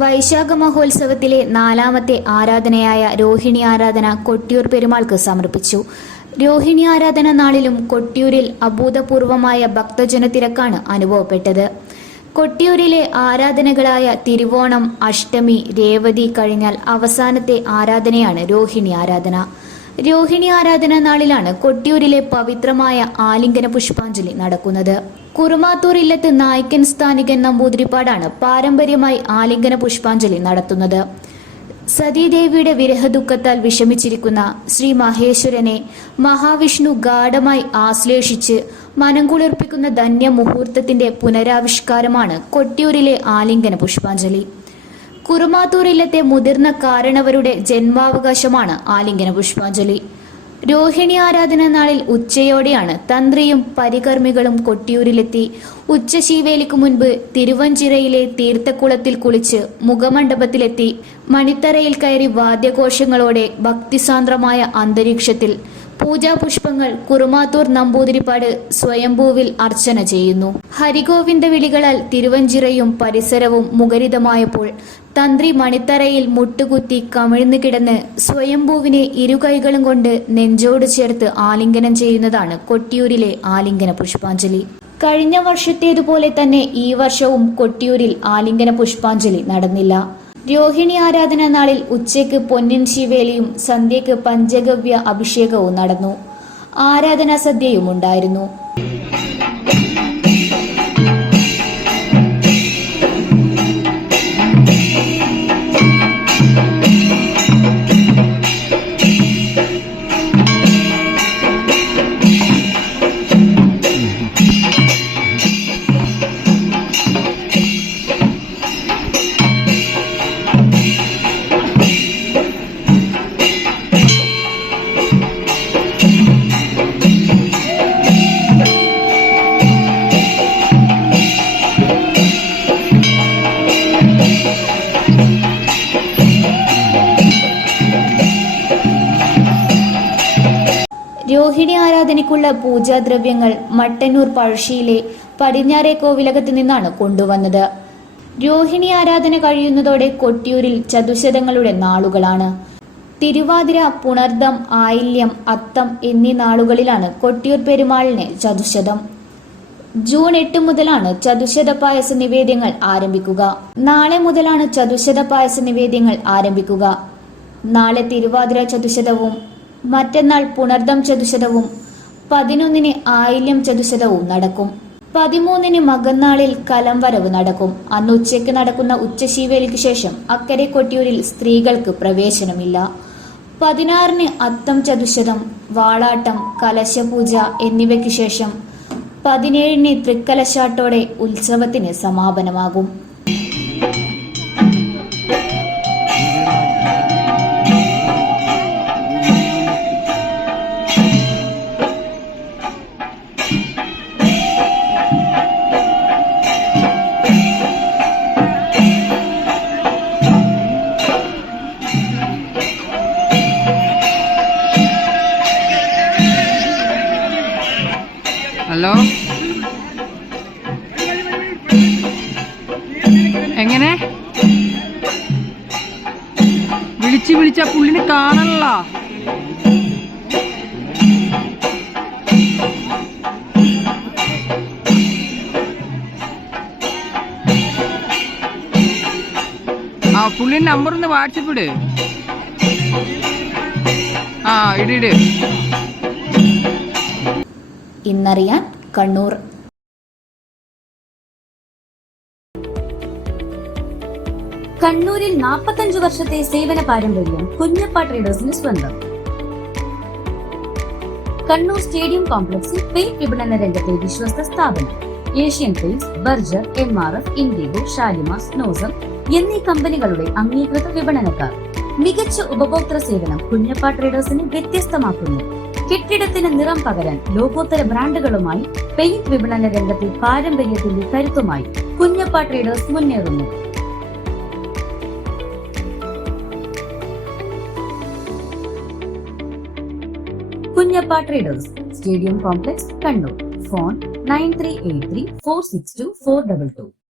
വൈശാഖ മഹോത്സവത്തിലെ 4ാമത്തെ ആരാധനയായ രോഹിണി ആരാധന കൊട്ടിയൂർ പെരുമാൾക്ക് സമർപ്പിച്ചു. രോഹിണി ആരാധന നാളിലും കൊട്ടിയൂരിൽ അഭൂതപൂർവമായ ഭക്തജന തിരക്കാണ് അനുഭവപ്പെട്ടത്. കൊട്ടിയൂരിലെ ആരാധനകളായ തിരുവോണം, അഷ്ടമി, രേവതി കഴിഞ്ഞാൽ അവസാനത്തെ ആരാധനയാണ് രോഹിണി ആരാധന. രോഹിണി ആരാധന നാളിലാണ് കൊട്ടിയൂരിലെ പവിത്രമായ ആലിംഗന പുഷ്പാഞ്ജലി നടക്കുന്നത്. കുറുമാത്തൂർ ഇല്ലത്ത് നായ്ക്കൻ സ്ഥാനികൻ നമ്പൂതിരിപ്പാടാണ് പാരമ്പര്യമായി ആലിംഗന പുഷ്പാഞ്ജലി നടത്തുന്നത്. സതീദേവിയുടെ വിരഹദുഃഖത്താൽ വിഷമിച്ചിരിക്കുന്ന ശ്രീ മഹേശ്വരനെ മഹാവിഷ്ണു ഗാഢമായി ആശ്ലേഷിച്ച് മനംകുളിർപ്പിക്കുന്ന ധന്യമുഹൂർത്തത്തിന്റെ പുനരാവിഷ്കാരമാണ് കൊട്ടിയൂരിലെ ആലിംഗന പുഷ്പാഞ്ജലി. കുറുമാത്തൂർ ഇല്ലത്തെ മുതിർന്ന കാരണവരുടെ ജന്മാവകാശമാണ് ആലിംഗന പുഷ്പാഞ്ജലി. രോഹിണി ആരാധന നാളിൽ ഉച്ചയോടെയാണ് തന്ത്രിയും പരികർമ്മികളും കൊട്ടിയൂരിലെത്തി ഉച്ചശീവേലിക്കു മുൻപ് തിരുവഞ്ചിറയിലെ തീർത്ഥക്കുളത്തിൽ കുളിച്ച് മുഖമണ്ഡപത്തിലെത്തി മണിത്തറയിൽ കയറി വാദ്യഘോഷങ്ങളോടെ ഭക്തിസാന്ദ്രമായ അന്തരീക്ഷത്തിൽ പൂജാപുഷ്പങ്ങൾ കുറുമാത്തൂർ നമ്പൂതിരിപ്പാട് സ്വയംഭൂവിൽ അർച്ചന ചെയ്യുന്നു. ഹരിഗോവിന്ദ വിളികളാൽ തിരുവഞ്ചിറയും പരിസരവും മുഖരിതമായപ്പോൾ തന്ത്രി മണിത്തറയിൽ മുട്ടുകുത്തി കമിഴ്ന്നു കിടന്ന് സ്വയംഭൂവിനെ ഇരുകൈകളും കൊണ്ട് നെഞ്ചോട് ചേർത്ത് ആലിംഗനം ചെയ്യുന്നതാണ് കൊട്ടിയൂരിലെ ആലിംഗന പുഷ്പാഞ്ജലി. കഴിഞ്ഞ വർഷത്തേതുപോലെ തന്നെ ഈ വർഷവും കൊട്ടിയൂരിൽ ആലിംഗന പുഷ്പാഞ്ജലി നടന്നില്ല. രോഹിണി ആരാധന നാളിൽ ഉച്ചയ്ക്ക് പൊന്നിൻ ശിവേലിയും സന്ധ്യയ്ക്ക് പഞ്ചഗവ്യ അഭിഷേകവും നടന്നു. ആരാധനാ സദ്യയും ഉണ്ടായിരുന്നു. രോഹിണി ആരാധനയ്ക്കുള്ള പൂജാദ്രവ്യങ്ങൾ മട്ടന്നൂർ പഴശ്ശിയിലെ പടിഞ്ഞാറേ കോവിലകത്ത് നിന്നാണ് കൊണ്ടുവന്നത്. രോഹിണി ആരാധന കഴിയുന്നതോടെ കൊട്ടിയൂരിൽ ചതുശതങ്ങളുടെ നാളുകളാണ്. തിരുവാതിര, പുണർദം, ആയില്യം, അത്തം എന്നീ നാളുകളിലാണ് കൊട്ടിയൂർ പെരുമാളിന് ചതുശതം. ജൂൺ 8 മുതലാണ് ചതുശത പായസ നിവേദ്യങ്ങൾ ആരംഭിക്കുക. നാളെ മുതലാണ് ചതുശത പായസ നിവേദ്യങ്ങൾ ആരംഭിക്കുക. നാളെ തിരുവാതിര ചതുശതവും മറ്റന്നാൾ പുണർദം ചതുശതവും 11-ന് ആയില്യം ചതുശതവും നടക്കും. 13-ന് മകന്നാളിൽ കലംവരവ് നടക്കും. അന്ന് ഉച്ചയ്ക്ക് നടക്കുന്ന ഉച്ചശീവേലിക്ക് ശേഷം അക്കരെ കൊട്ടിയൂരിൽ സ്ത്രീകൾക്ക് പ്രവേശനമില്ല. 16-ന് അത്തം ചതുശതം, വാളാട്ടം, കലശപൂജ എന്നിവയ്ക്ക് ശേഷം 17-ന് തൃക്കലശാട്ടോടെ ഉത്സവത്തിന് സമാപനമാകും. ഹലോ, എങ്ങനെ വിളിച്ച പുള്ളിനെ കാണണല്ല. ആ പുള്ളിന്റെ നമ്പർ ഒന്ന് വാട്സപ്പ് ഇട്. ഇട്. ഇന്നറിയാൻ കണ്ണൂർ. കണ്ണൂരിൽ 45 വർഷത്തെ സേവന പാരമ്പര്യം കുഞ്ഞപ്പ ട്രേഡേഴ്സിന് സ്വന്തം. കണ്ണൂർ സ്റ്റേഡിയം കോംപ്ലക്സിൽ പെയിന്റ് വിപണന രംഗത്തെ വിശ്വസ്ത സ്ഥാപനം. Asian paints, Berger, MRF, IndiGo, Shalimar, സ്നോസം എന്നീ കമ്പനികളുടെ അംഗീകൃത വിപണനക്കാർ. മികച്ച ഉപഭോക്തൃ സേവനം കുഞ്ഞപ്പ ട്രേഡേഴ്സിനെ വ്യത്യസ്തമാക്കുന്നു. കെട്ടിടത്തിന് നിറം പകരാൻ ലോകോത്തര ബ്രാൻഡുകളുമായി പെയിന്റ് വിപണന രംഗത്തെ പാരമ്പര്യത്തിന്റെ കരുത്തുമായി കുഞ്ഞപ്പ ട്രേഡേഴ്സ് മുന്നേറുന്നു. Kunyappa Traders, Stadium Complex, Kannur. Phone 9383 462 422.